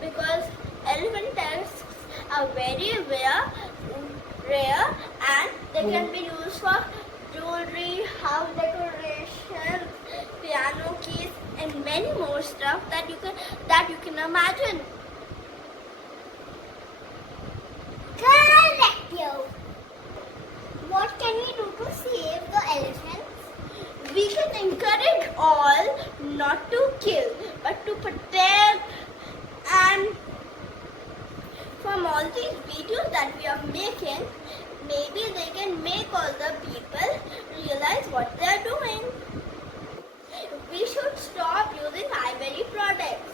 because elephant tusks are very rare, and they can be used for jewelry, house decoration, piano keys, and many more stuff that you can imagine. Correct you. What can we do to save the elephants? We can encourage all not to kill, but to protect. And from all these videos that we are making, maybe they can make all the people realize what they are doing. We should stop using ivory products.